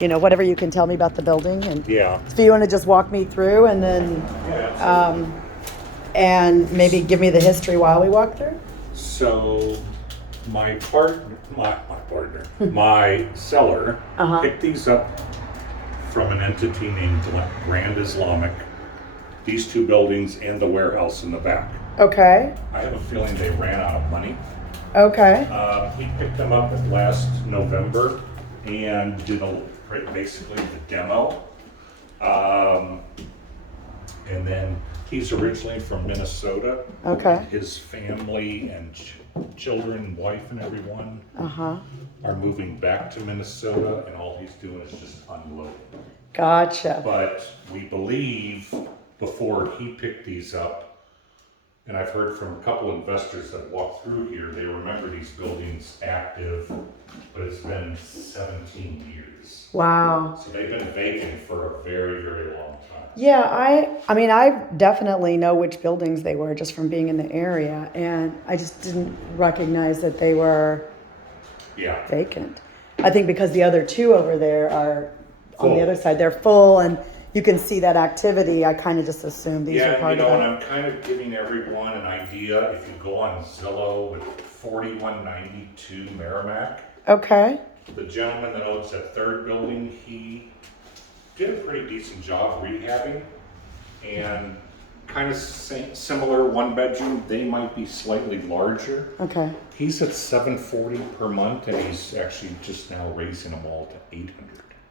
whatever you can tell me about the building, and Yeah. if you want to just walk me through, and then and maybe give me the history while we walk through. So my partner, my seller picked these up from an entity named Grand Islamic. These two buildings and the warehouse in the back. Okay. I have a feeling they ran out of money. Okay. He picked them up last November and did basically the demo. And then he's originally from Minnesota. Okay. His family and children, wife, and everyone are moving back to Minnesota, and all he's doing is just unloading. Gotcha. But we believe before he picked these up, and I've heard from a couple investors that walked through here, they remember these buildings active, but it's been 17 years. Wow. So they've been vacant for a very, very long time. Yeah, I mean, I definitely know which buildings they were just from being in the area, and I just didn't recognize that they were vacant. I think because the other two over there are on the other side, they're full, and you can see that activity. I kind of just assumed these were part of and that. I'm kind of giving everyone an idea. If you go on Zillow with 4192 Meramec, Okay. the gentleman that owns that third building, he did a pretty decent job rehabbing, and kind of similar one bedroom. They might be slightly larger. Okay. He's at $740 per month, and he's actually just now raising them all to $800.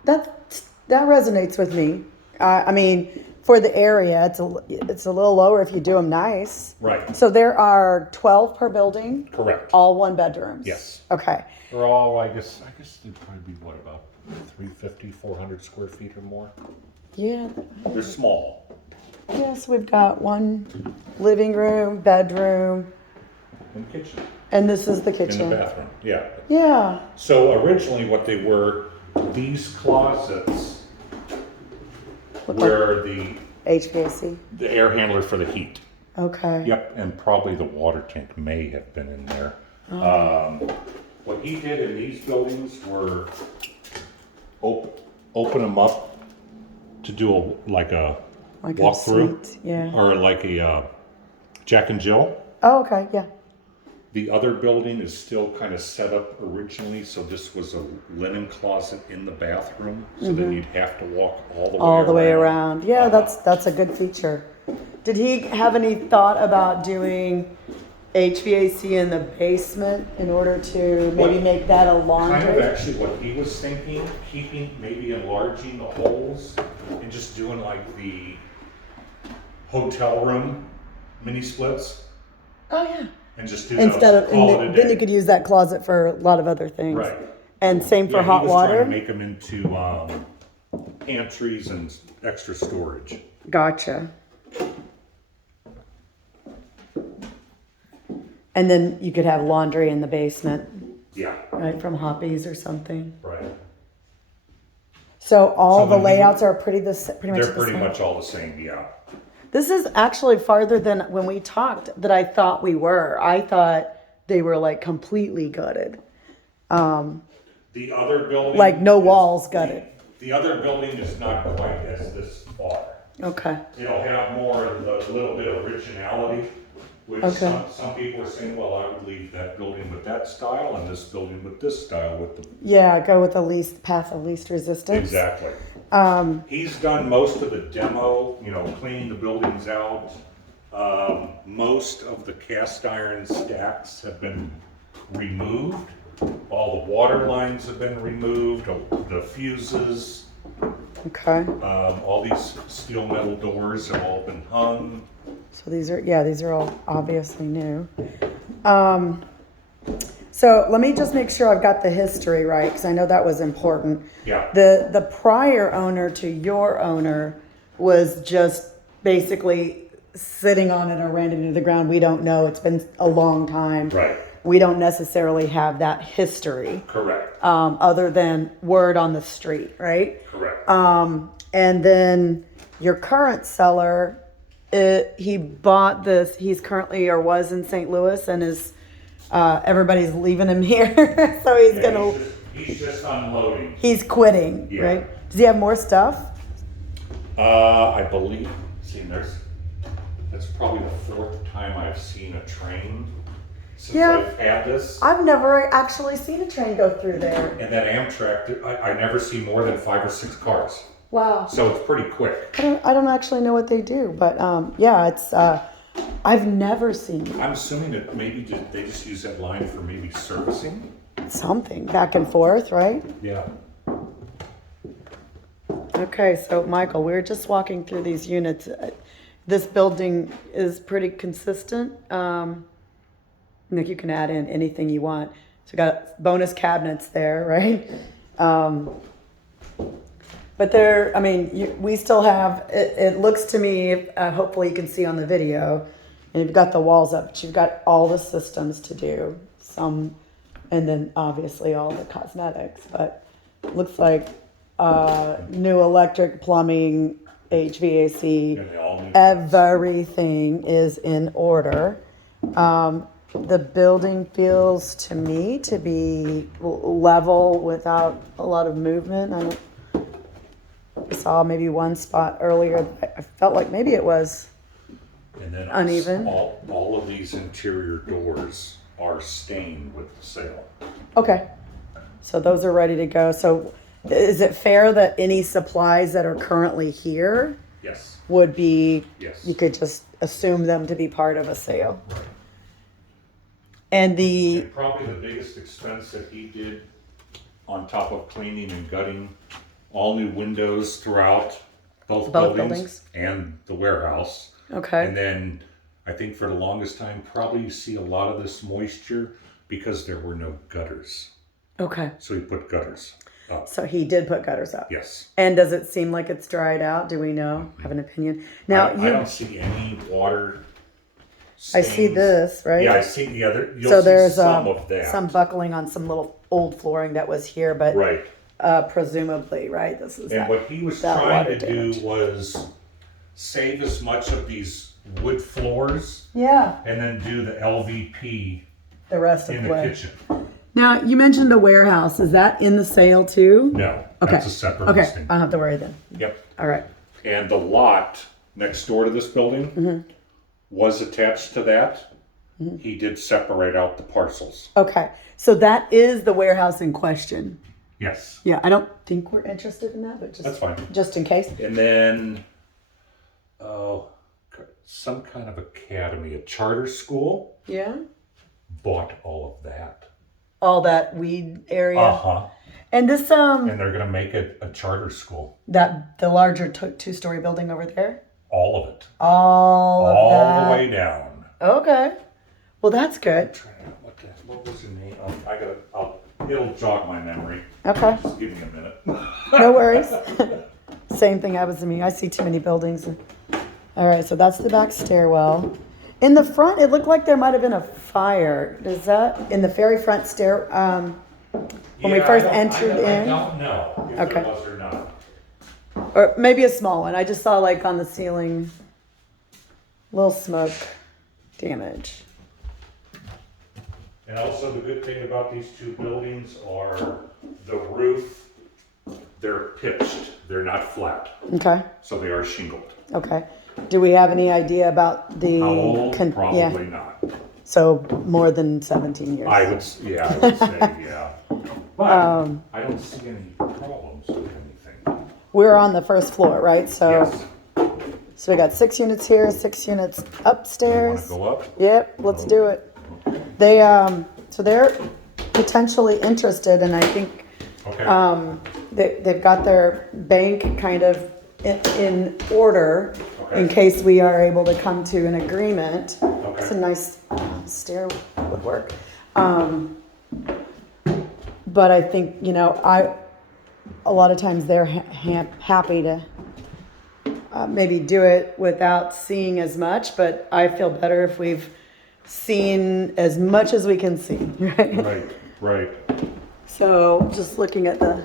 That resonates with me. I mean, for the area, it's a little lower if you do them nice. Right. So there are 12 per building. Correct. All one bedrooms. Yes. Okay. They're all, I guess they'd probably be about 350, 400 square feet or more. Yeah. They're small. Yes, we've got one living room, bedroom, And kitchen. and this is the kitchen. In the bathroom, yeah. Yeah. So originally what they were, these closets were the HVAC. air handler for the heat. Okay. Yep, and probably the water tank may have been in there. What he did in these buildings were open them up to do a walkthrough, suite, yeah. or like a Jack and Jill. Oh, okay, yeah. The other building is still kind of set up originally, so this was a linen closet in the bathroom, so then you'd have to walk all the way around. Yeah, that's a good feature. Did he have any thought about doing HVAC in the basement in order to maybe make that a laundry? Kind of actually what he was thinking, maybe enlarging the holes and just doing like the hotel room mini splits. Oh yeah. And just do Instead those, of, call it a then day. you could use that closet for a lot of other things. Right. And same for Yeah, hot he was water. trying to make them into pantries and extra storage. Gotcha. And then you could have laundry in the basement, Yeah. right, from Hoppies or something. Right. So all So the when we layouts are pretty much They're the pretty same. much all the same, yeah. This is actually farther than when we talked that I thought we were. I thought they were like completely gutted. The other building. Like no walls gutted. The other building is not quite as this far. Okay. It'll have more of the little bit of originality, which Okay. some people are saying, well, I would leave that building with that style and this building with this style with the. Yeah, go with the path of least resistance. Exactly. He's done most of the demo, cleaning the buildings out. Most of the cast iron stacks have been removed. All the water lines have been removed, the fuses. Okay. All these steel metal doors have all been hung. So these are all obviously new. So let me just make sure I've got the history right, because I know that was important. Yeah. The prior owner to your owner was just basically sitting on it or ran it into the ground. We don't know. It's been a long time. Right. We don't necessarily have that history. Correct. Other than word on the street, right? Correct. And then your current seller, he bought this. He's currently or was in St. Louis, and is everybody's leaving him here, so he's gonna He's just unloading. He's quitting, Yeah. right? Does he have more stuff? I believe, that's probably the 4th time I've seen a train since Yeah. I've had this. I've never actually seen a train go through there. And that Amtrak, I never see more than 5 or 6 cars. Wow. So it's pretty quick. I don't actually know what they do, but yeah, it's I've never seen I'm assuming that maybe they just use that line for maybe servicing. something back and forth, right? Yeah. Okay, so Michael, we're just walking through these units. This building is pretty consistent. Nick, you can add in anything you want. So we got bonus cabinets there, right? But there, I mean, we still have, it looks to me, hopefully you can see on the video, and you've got the walls up, but you've got all the systems to do, some, and then obviously all the cosmetics, but it looks like new electric, plumbing, HVAC, And they all need everything is in order. The building feels to me to be level without a lot of movement. I saw maybe one spot earlier. I felt like maybe it was And then uneven. all of these interior doors are stained with the sale. Okay. So those are ready to go. So is it fair that any supplies that are currently here Yes. would be, Yes. you could just assume them to be part of a sale? Right. And the, And probably the biggest expense that he did on top of cleaning and gutting all new windows throughout both buildings and the warehouse. okay. And then I think for the longest time, probably you see a lot of this moisture because there were no gutters. Okay. So he put gutters up. So he did put gutters up. Yes. And does it seem like it's dried out? Do we know? Have an opinion? Now I don't see any water I stains. see this, right? Yeah, I see the other. You'll So see there's some of that. some buckling on some little old flooring that was here, but Right. Presumably, right? This is And that, what he was that trying water to damage. do was save as much of these wood floors Yeah, and then do the LVP the rest in of the the way. kitchen. Now you mentioned the warehouse. Is that in the sale too? No, Okay. that's a separate Okay, listing. I don't have to worry then. Yep. All right. And the lot next door to this building was attached to that. He did separate out the parcels. Okay, so that is the warehouse in question. Yes. Yeah, I don't think we're interested in that, but That's fine. just in case. And then, some kind of academy, a charter school, Yeah. bought all of that. All that weed area. Uh-huh. And this And they're gonna make it a charter school. that the larger two-story building over there. All of it. All of All that. the way down. Okay. Well, that's good. What was the name? It'll jog my memory. Okay. Just give me a minute. No worries. Same thing happens to me. I see too many buildings. All right, so that's the back stairwell. In the front, it looked like there might have been a fire. Does that in the very front stair? When we first entered I in, don't know if Okay. there was or not. or maybe a small one. I just saw like on the ceiling, little smoke damage. And also the good thing about these two buildings are the roof, they're pitched, they're not flat, Okay. so they are shingled. Okay. Do we have any idea about the? How old? yeah. Probably not. So more than 17 years. I would say, yeah. But I don't see any problems with anything. We're on the first floor, right? So, Yes. so we got 6 units here, 6 units You wanna upstairs. go up? Yep, let's do it. They so they're potentially interested, and I think Okay. they've got their bank kind of in order in Okay. case we are able to come to an agreement. Okay. It's a nice stair would work. But I think, a lot of times they're happy to maybe do it without seeing as much, but I feel better if we've seen as much as we can see, right? Right. So just looking at the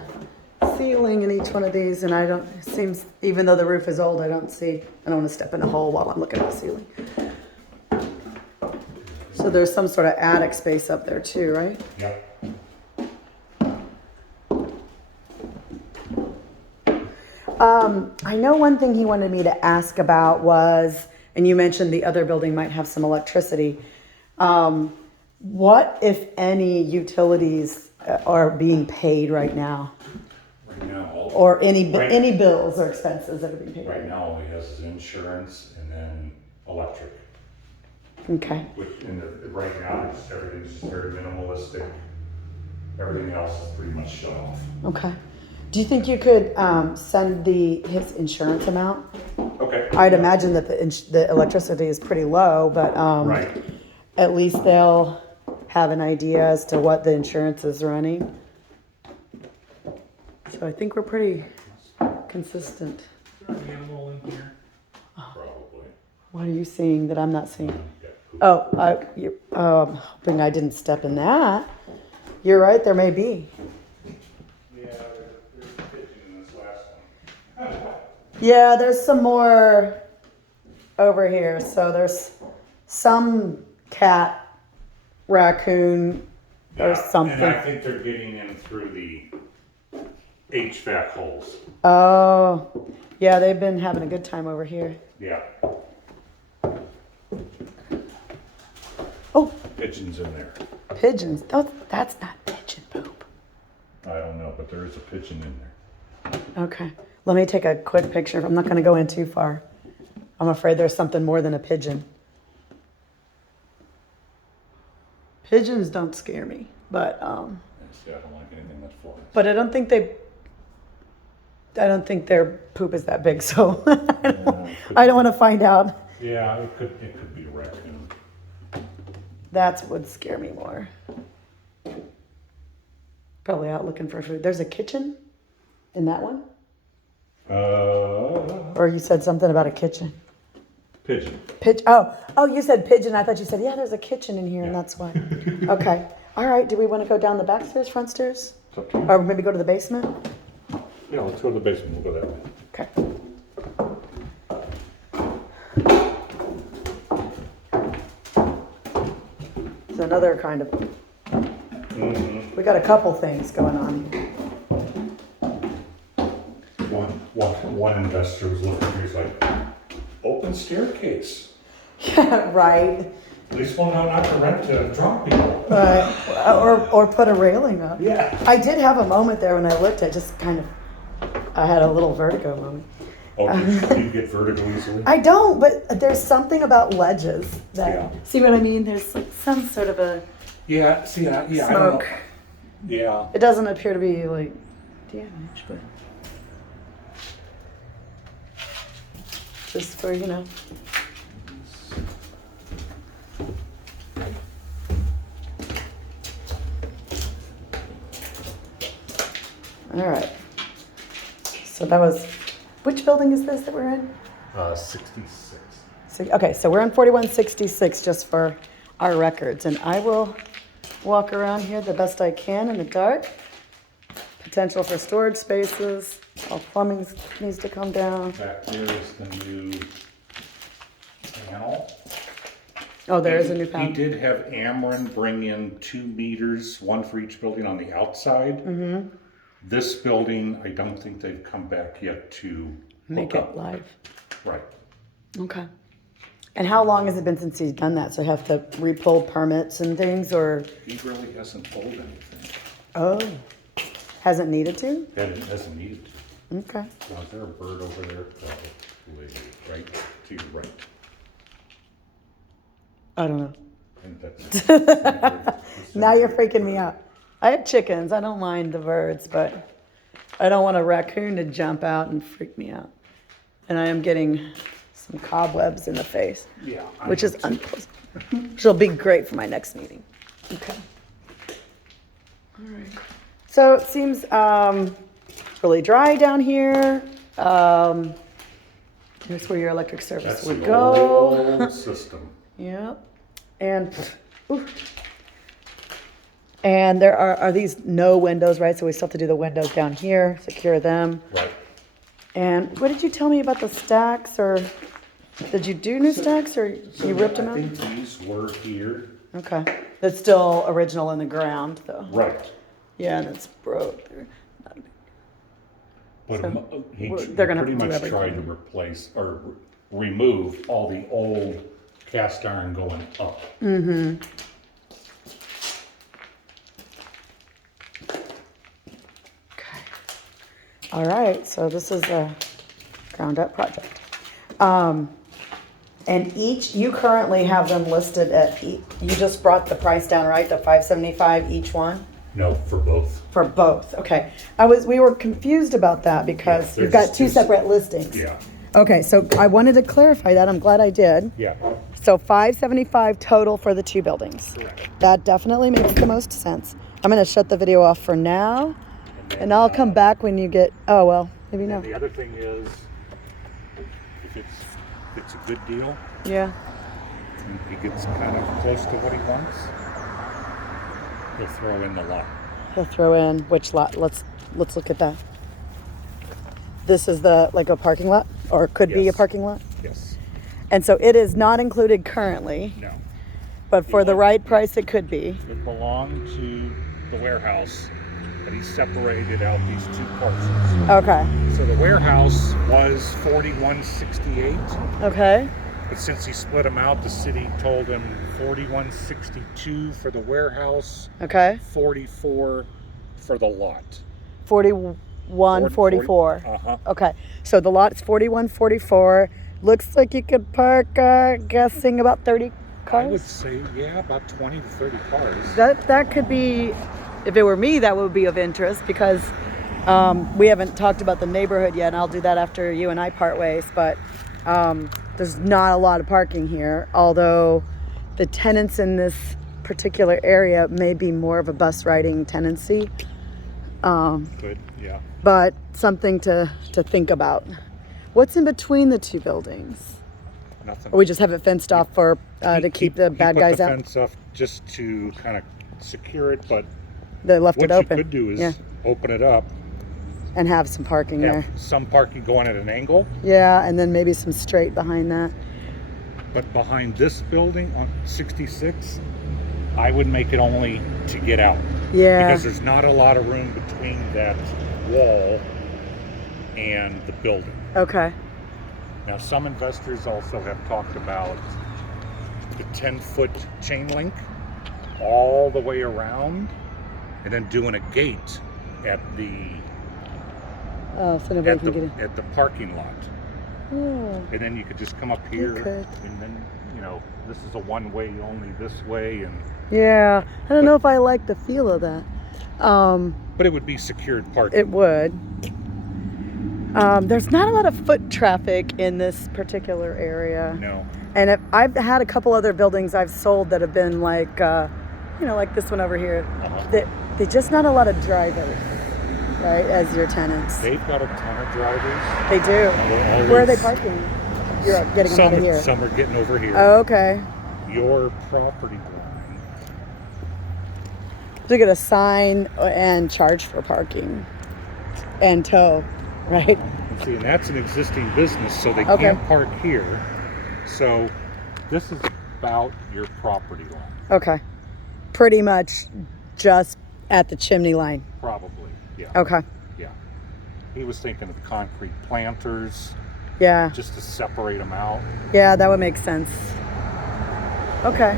ceiling in each one of these, and it seems, even though the roof is old, I don't want to step in a hole while I'm looking at the ceiling. So there's some sort of attic space up there too, right? Yep. I know one thing he wanted me to ask about was, and you mentioned the other building might have some electricity. What, if any, utilities are being paid right now? Right now. Or any bills or expenses that are being paid? Right now, all he has is insurance and then electric. Okay. Right now, everything's just very minimalistic. Everything else is pretty much shut off. Okay. Do you think you could send his insurance amount? Okay. I'd imagine that the electricity is pretty low, but right. At least they'll have an idea as to what the insurance is running. So I think we're pretty consistent. Is there an animal in here? Probably. What are you seeing that I'm not seeing? I'm hoping I didn't step in that. You're right, there may be. Yeah, there's a pigeon in this last one. Yeah, there's some more over here. So there's some cat, raccoon, or something. And I think they're getting in through the HVAC holes. Oh, yeah, they've been having a good time over here. Yeah. Oh, Pigeons in there. pigeons. Oh, that's not pigeon poop. I don't know, but there is a pigeon in there. Okay, let me take a quick picture. I'm not going to go in too far. I'm afraid there's something more than a pigeon. Pigeons don't scare me, but See, I don't like anything that's flies. but I don't think their poop is that big, so I don't want to find out. Yeah, it could be a raccoon. That would scare me more. Probably out looking for food. There's a kitchen in that one? Or you said something about a kitchen. Pigeon. Oh, you said pigeon. I thought you said, yeah, there's a kitchen in here, and that's why. Okay. All right. Do we want to go down the back stairs, front stairs? It's up to you. Or maybe go to the basement? Yeah, let's go to the basement. We'll go that way. Okay. It's another kind of. Mm-hmm. We got a couple things going on here. One investor was looking, he was like, open staircase. Yeah, right. At least we'll know not to rent to drunk people. Right. Or put a railing up. Yeah. I did have a moment there when I looked at just kind of, I had a little vertigo moment. Oh, you get vertigo easily? I don't, but there's something about ledges that, Yeah. see what I mean? There's like some sort of a Yeah, see, yeah, smoke. I don't know. Yeah. It doesn't appear to be like damage, but just for, All right. So that was, which building is this that we're in? 66. Okay, so we're in 4166 just for our records, and I will walk around here the best I can in the dark. Potential for storage spaces. All plumbing needs to come down. Back there is the new panel. Oh, there is a new panel. He did have Ameren bring in 2 meters, one for each building on the outside. Mm-hmm. This building, I don't think they've come back yet to Make hook it up. live. Right. Okay. And how long has it been since he's done that? So have to re-pull permits and things, or? He really hasn't pulled anything. Oh, hasn't needed to? And it hasn't needed to. Okay. Now, is there a bird over there? Probably right to your right. I don't know. And that's Now you're freaking me out. I have chickens. I don't mind the birds, but I don't want a raccoon to jump out and freak me out. And I am getting some cobwebs in the face, Yeah. which is unpleasant. Which will be great for my next meeting. Okay. All right. So it seems really dry down here. Here's where your electric service That's would the go. old system. Yep. And and there are these no windows, right? So we still have to do the windows down here, secure them. Right. And what did you tell me about the stacks, or did you do new stacks, or you ripped them I out? think these were here. Okay. That's still original in the ground, though. Right. Yeah, that's broke. But So, he they're gonna pretty have to do much tried to everything. replace or remove all the old cast iron going up. Mm-hmm. Okay. All right, so this is a ground up project. And you currently have them listed at, you just brought the price down, right? The $575 each one? No, for both. For both, okay. We were confused about that because Yeah, you've got there's two two separate listings. Yeah, Okay, so I wanted to clarify that. I'm glad I did. yeah. So $575 total for the two buildings. Correct. That definitely makes the most sense. I'm gonna shut the video off for now, then, and I'll come back when you get. Oh well, maybe no. And the other thing is, if it's a good deal, Yeah. and he gets kind of close to what he wants, he'll throw in the lot. He'll throw in which lot? Let's look at that. This is like a parking lot, or could be a Yes. parking lot. Yes. And so it is not included currently, No. but for the right price, it could be. It belonged to the warehouse, but he separated out these two parcels. Okay. So the warehouse was $41.68, Okay. but since he split them out, the city told him $41.62 for the warehouse, Okay. $44 for the lot. 4144. Uh-huh. Okay. So the lot's 4144. Looks like you could park, guessing about 30 cars. I would say, yeah, about 20 to 30 cars. That could be, if it were me, that would be of interest because we haven't talked about the neighborhood yet, and I'll do that after you and I part ways. But there's not a lot of parking here, although the tenants in this particular area may be more of a bus riding tenancy. Good, yeah. But something to think about. What's in between the two buildings? Nothing. Or we just have it fenced off for to keep the bad guys He put the out? fence up just to kind of secure it, but They left what it open. you could do is Yeah. open it up, And have some parking have there. some parking going at an angle, Yeah, and then maybe some straight behind that. but behind this building on 66, I would make it only to get out. Yeah. Because there's not a lot of room between that wall and the building. Okay. Now, some investors also have talked about the 10-foot chain link all the way around and then doing a gate at the Oh, so nobody can get in. at the parking lot. Oh, And then you could just come up here could. and then, this is a one-way only this way, and yeah. I don't know if I like the feel of that. but it would be secured parking. It would. There's not a lot of foot traffic in this particular area. No. And I've had a couple other buildings I've sold that have been like, like this one over here. Uh-huh. They're just not a lot of drivers, right, as your tenants. They've got a ton of drivers. They do. We're Where are they always- parking? You're getting them out of here. Some are getting over here. Oh, okay. Your property line. To get a sign and charge for parking and tow, right? See, and that's an existing business, so they Okay. can't park here. So this is about your property line, Okay. Pretty much just at the chimney line. probably. Yeah. Okay. Yeah. He was thinking of concrete planters Yeah. just to separate them out. Yeah, that would make sense. Okay.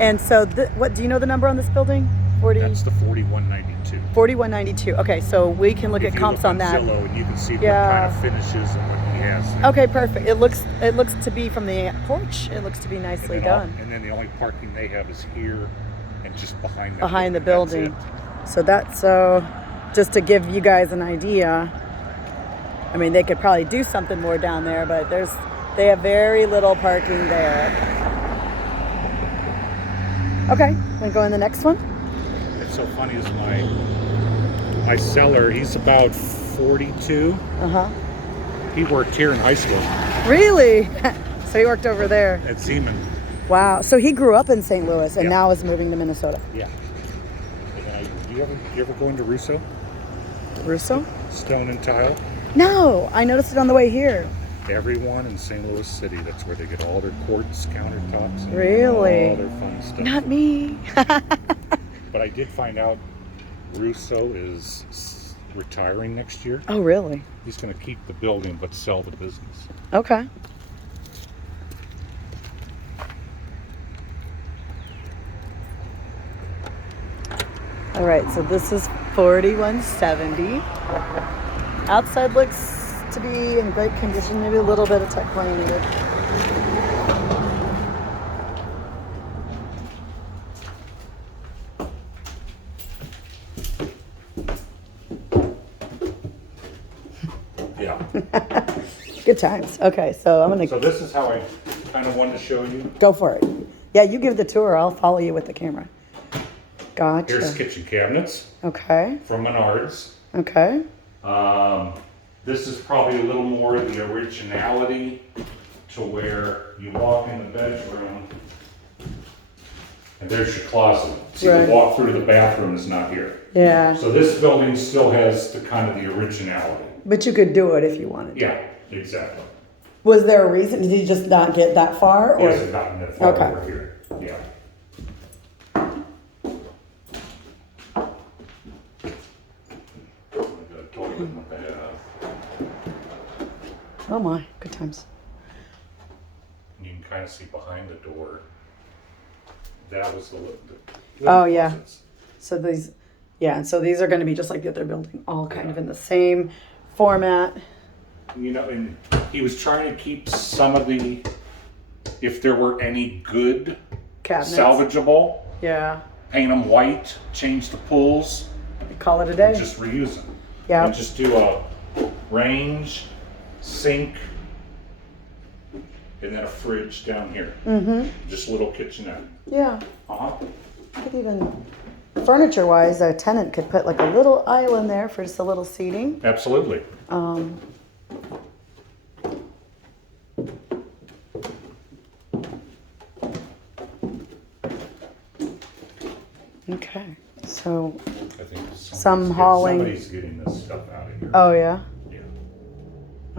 And so, what do you know the number on this building? 40, That's the 4192. 4192. Okay, so we can look If at you comps look on that. Zillow, and you can see Yeah. what kind of finishes and what he has. Okay, perfect. It looks to be from the porch. It looks to be And nicely then done. and then the only parking they have is here and just behind that Behind the building. building. That's it. So just to give you guys an idea, I mean, they could probably do something more down there, but they have very little parking there. Okay, gonna go in the next one. It's so funny is my seller, he's about 42. Uh-huh. He worked here in high school Really? So he worked over there. at Zeman. Wow. So he grew up in St. Louis and Yeah. now is moving to Minnesota. Yeah. Do you ever go into Russo? Russo? Stone and Tile? No, I noticed it on the way here. Everyone in St. Louis City, that's where they get all their quartz countertops and Really? all their fun stuff. Not me. But I did find out Russo is retiring next year. Oh, really? He's going to keep the building but sell the business. Okay. All right, so this is 4170. Outside looks to be in great condition, maybe a little bit of tech cleaning needed. Yeah. Good times. Okay, so I'm So this is how I kind of wanted to show you. go for it. Yeah, you give the tour. I'll follow you with the camera. Gotcha. Here's kitchen cabinets Okay. from Menards. Okay. This is probably a little more the originality to where you walk in the bedroom and there's your closet. See, Right. the walk through to the bathroom is not here. Yeah. So this building still has the kind of the originality. But you could do it if you wanted to. Yeah, exactly. Was there a reason? Did you just not get that far? Or? Yes, I've gotten that far Okay. over here. Yeah. I've got a toilet in the bath. Oh my, good times. You can kind of see behind the door. That was the Oh, yeah. closets. So these, yeah, and so these are going to be just like the other building, all kind of in the same format. You know, and he was trying to keep some of the, if there were any good Cabinets. salvageable, Yeah. paint them white, change the pools, Call it a day. just reuse them. Yeah. And just do a range, sink, and then a fridge down here. Mm-hmm. Just a little kitchenette. Yeah. Uh-huh. I could even, furniture wise, a tenant could put like a little island there for just a little seating. Absolutely. Okay. So, I think somebody's getting this stuff out of here. oh yeah. Yeah.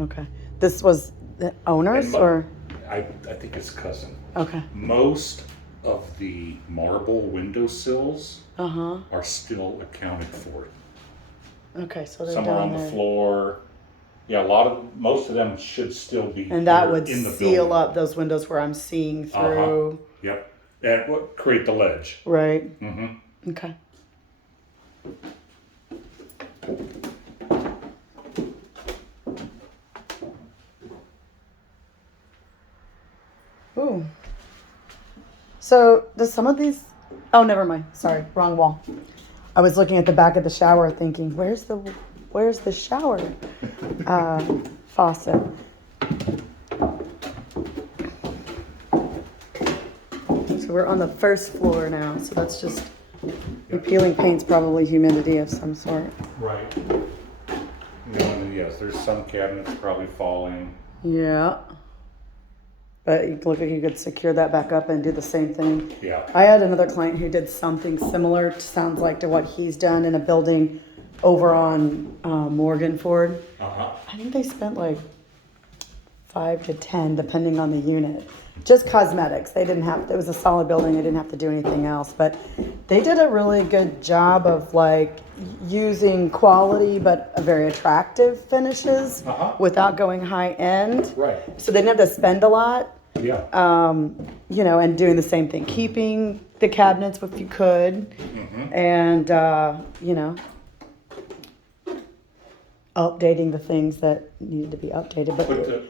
Okay. This was the owners And or? I think it's cousin. Okay. Most of the marble windowsills Uh-huh. are still accounted for. Okay, so they're Some are down on the there. floor. Yeah, most of them should still be And that here would in the seal building. up those windows where I'm seeing through. Yep. And what create the ledge. Right. Mm-hmm. Okay. Ooh. So does some of these? Oh, never mind. Sorry, wrong wall. I was looking at the back of the shower, thinking, where's the shower faucet? So we're on the first floor now. So that's just peeling paint's probably humidity of some sort. Right. Yes, there's some cabinets probably falling. Yeah. But you look like you could secure that back up and do the same thing. Yeah. I had another client who did something similar, sounds like to what he's done in a building over on Morganford. Uh-huh. I think they spent like 5 to 10, depending on the unit. Just cosmetics. They didn't have, it was a solid building. They didn't have to do anything else. But they did a really good job of like using quality but very attractive finishes without going high end. Right. So they didn't have to spend a lot. Yeah. You know, and doing the same thing, keeping the cabinets if you could, and you know, updating the things that needed to be updated, but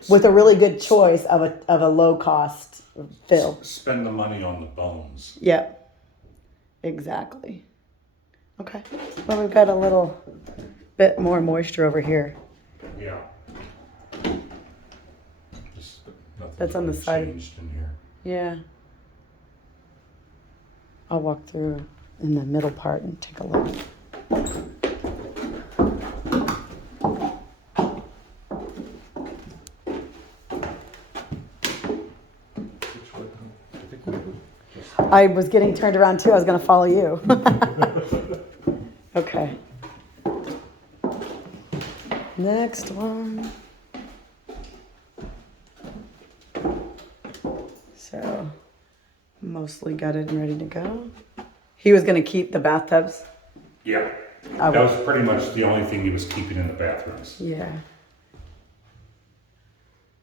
with a really good choice of a low cost fill. Spend the money on the bones. Yep, exactly. Okay, well we've got a little bit more moisture over here. Yeah. Just nothing That's on the really side. changed in here. Yeah. I'll walk through in the middle part and take a look. I was getting turned around too. I was going to follow you. Okay. Next one. So, mostly gutted and ready to go. He was going to keep the bathtubs. Yeah. I That would, was pretty much the only thing he was keeping in the bathrooms. yeah.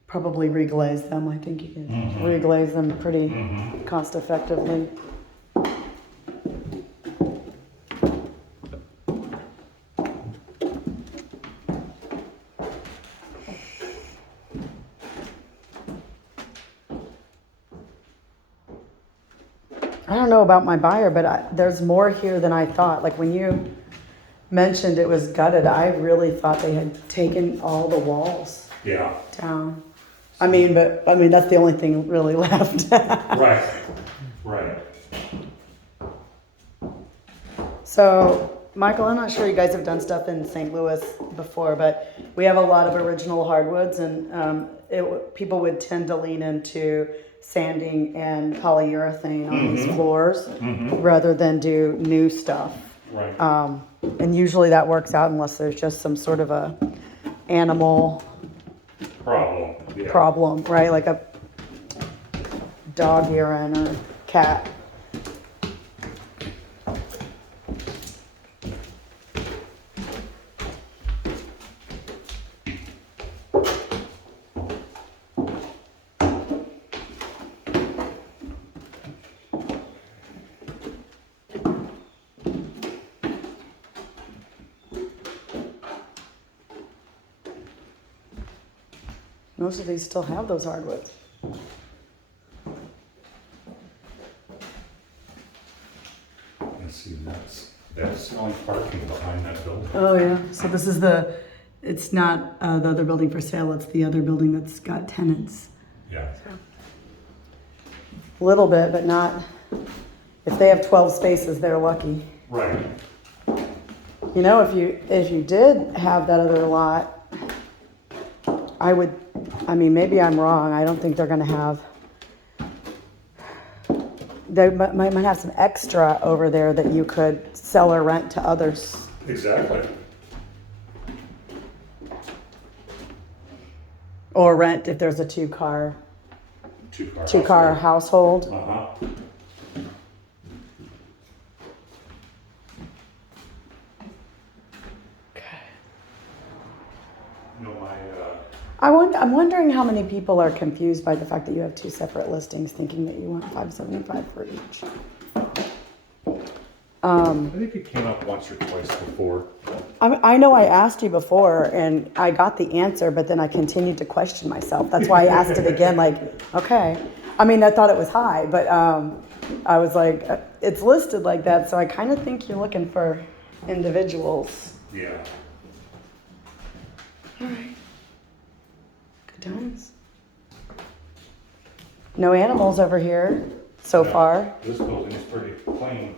Probably reglaze them. I think you can reglaze them pretty cost effectively. I don't know about my buyer, but there's more here than I thought. Like when you mentioned it was gutted, I really thought they had taken all the walls Yeah. down. I mean, that's the only thing really left. Right. Right. So, Michael, I'm not sure you guys have done stuff in St. Louis before, but we have a lot of original hardwoods, and people would tend to lean into sanding and polyurethane on these floors rather than do new stuff. Right. And usually that works out unless there's just some sort of a animal problem, right? Like a dog urine or cat. Most of these still have those hardwoods. Let's see, that's only parking behind that building. Oh yeah. So this is it's not the other building for sale. It's the other building that's got tenants. Yeah. A little bit, but not. If they have 12 spaces, they're lucky. Right. You know, if you did have that other lot, maybe I'm wrong. I don't think they're going to have. They might have some extra over there that you could sell or rent to others. Exactly. Or rent if there's a two-car household. Uh-huh. I'm wondering how many people are confused by the fact that you have two separate listings, thinking that you want $575 for each. I think it came up once or twice before. I know I asked you before, and I got the answer, but then I continued to question myself. That's why I asked it again. Like, okay. I mean, I thought it was high, but I was like, it's listed like that, so I kind of think you're looking for individuals. Yeah. All right. Good times. No animals over here so far. This building's pretty clean.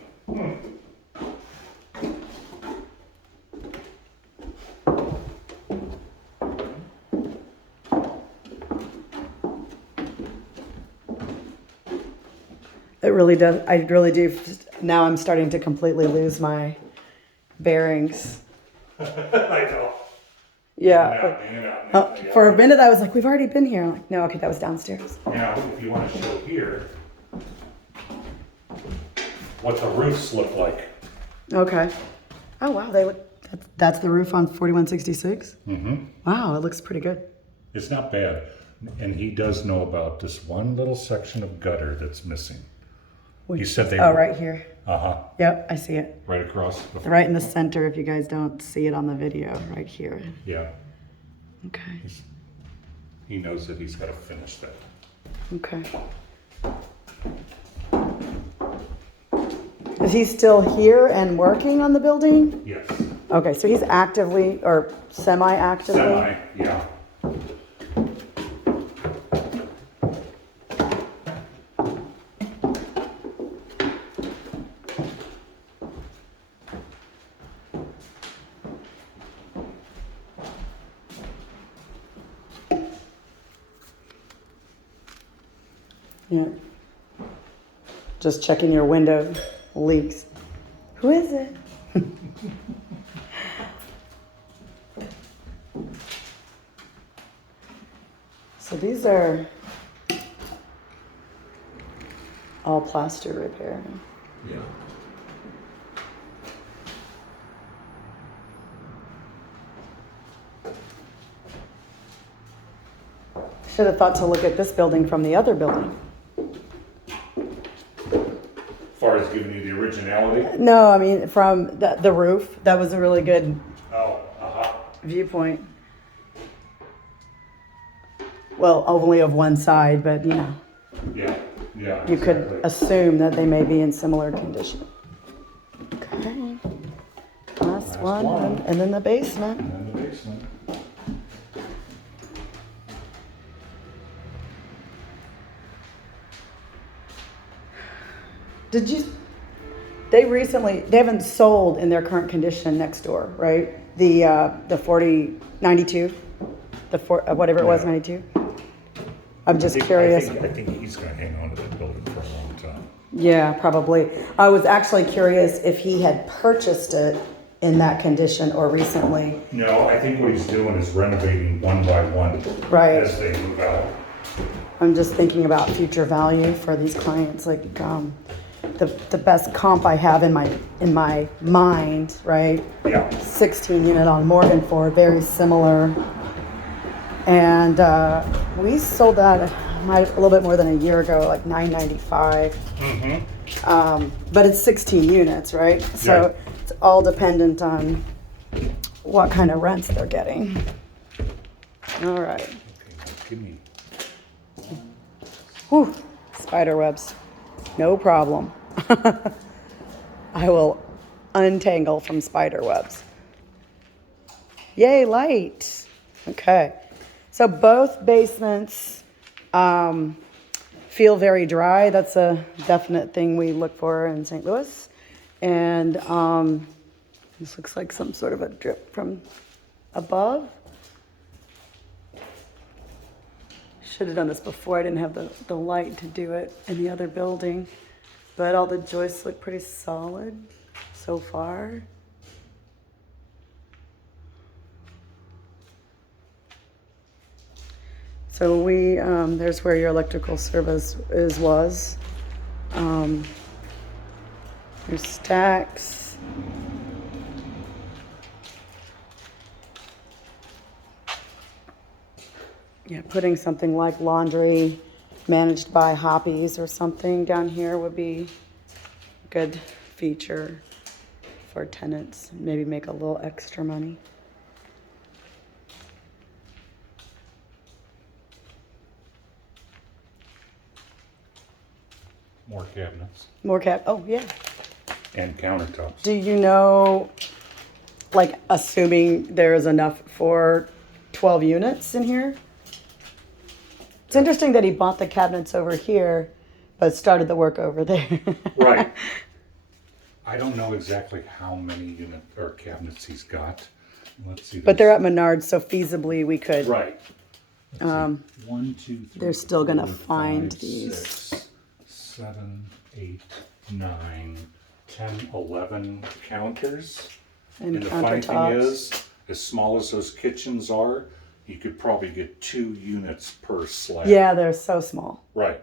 It really does. I really do. Now I'm starting to completely lose my bearings. I know. Yeah. For a minute, I was like, we've already been here. I'm like, no, okay, that was downstairs. Now, if you want to show here what the roofs look like. Okay. Oh, wow. That's the roof on 4166? Mm-hmm. Wow, it looks pretty good. It's not bad. And he does know about this one little section of gutter that's missing. He said they... Oh, right here. Uh-huh. Yep, I see it. Right across. Right in the center, if you guys don't see it on the video, right here. Yeah. Okay. He knows that he's got to finish that. Okay. Is he still here and working on the building? Yes. Okay, so he's actively or semi-actively? Semi, yeah. Yeah. Just checking your window leaks. Who is it? So these are all plaster repair. Yeah. Should have thought to look at this building from the other building. As far as giving you the originality? No, I mean, from the roof. That was a really good viewpoint. Well, only of one side, but you know. Yeah, You could assume that they may be in similar condition. Okay. Last one. And then the basement. And then the basement. They haven't sold in their current condition next door, right? The 4092, whatever it was, 92. I'm just curious. I think he's going to hang on to that building for a long time. Yeah, probably. I was actually curious if he had purchased it in that condition or recently. No, I think what he's doing is renovating one by one as they move out. I'm just thinking about future value for these clients. Like the best comp I have in my mind, right? Yeah. 16 unit on Morgan Ford, very similar. And we sold that a little bit more than a year ago, like $995. Mm-hmm. But it's 16 units, right? So it's all dependent on what kind of rents they're getting. All right. Okay, give me. Whew, spider webs. No problem. I will untangle from spider webs. Yay, light. Okay. So both basements feel very dry. That's a definite thing we look for in St. Louis. And this looks like some sort of a drip from above. Should have done this before. I didn't have the light to do it in the other building. But all the joists look pretty solid so far. So there's where your electrical service was. There's stacks. Yeah, putting something like laundry managed by Hoppies or something down here would be a good feature for tenants. Maybe make a little extra money. More cabinets. Oh, yeah. And countertops. Do you know, like, assuming there is enough for 12 units in here? It's interesting that he bought the cabinets over here, but started the work over there. Right. I don't know exactly how many unit or cabinets he's got. Let's see. But they're at Menards, so feasibly we could. Right. 1, 2, 3. They're still gonna 4, find 5, these. 6, 7, 8, 9, 10, 11 counters. And the funny thing is, as small as those kitchens are, you could probably get 2 units per slab. Yeah, they're so small. Right.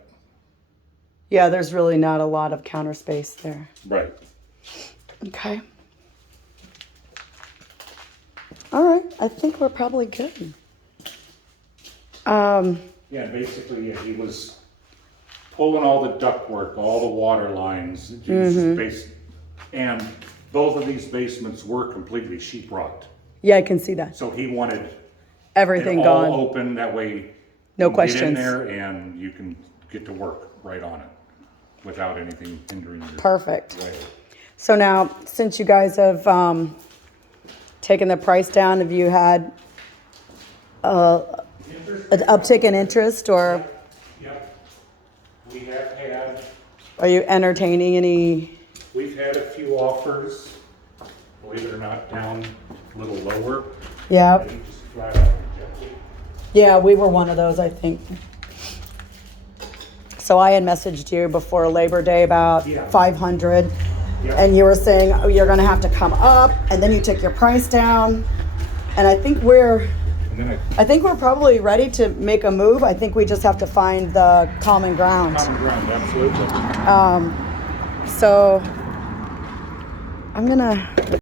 Yeah, there's really not a lot of counter space there. Right. Okay. All right, I think we're probably good. Yeah, basically, he was pulling all the ductwork, all the water lines, and both of these basements were completely sheetrocked. Yeah, I can see that. So he wanted Everything it gone. all open, that way No you can questions. get in there and you can get to work right on it without anything hindering your Perfect. way. So now, since you guys have taken the price down, have you had an uptick in interest, or Yep. We have had, are you entertaining any? we've had a few offers, believe it or not, down a little lower. Yeah. They just flat out rejected. Yeah, we were one of those, I think. So I had messaged you before Labor Day about 500, and you were saying, oh, you're going to have to come up, and then you took your price down. And I think we're probably ready to make a move. I think we just have to find the common ground. Common ground, absolutely. So I'm gonna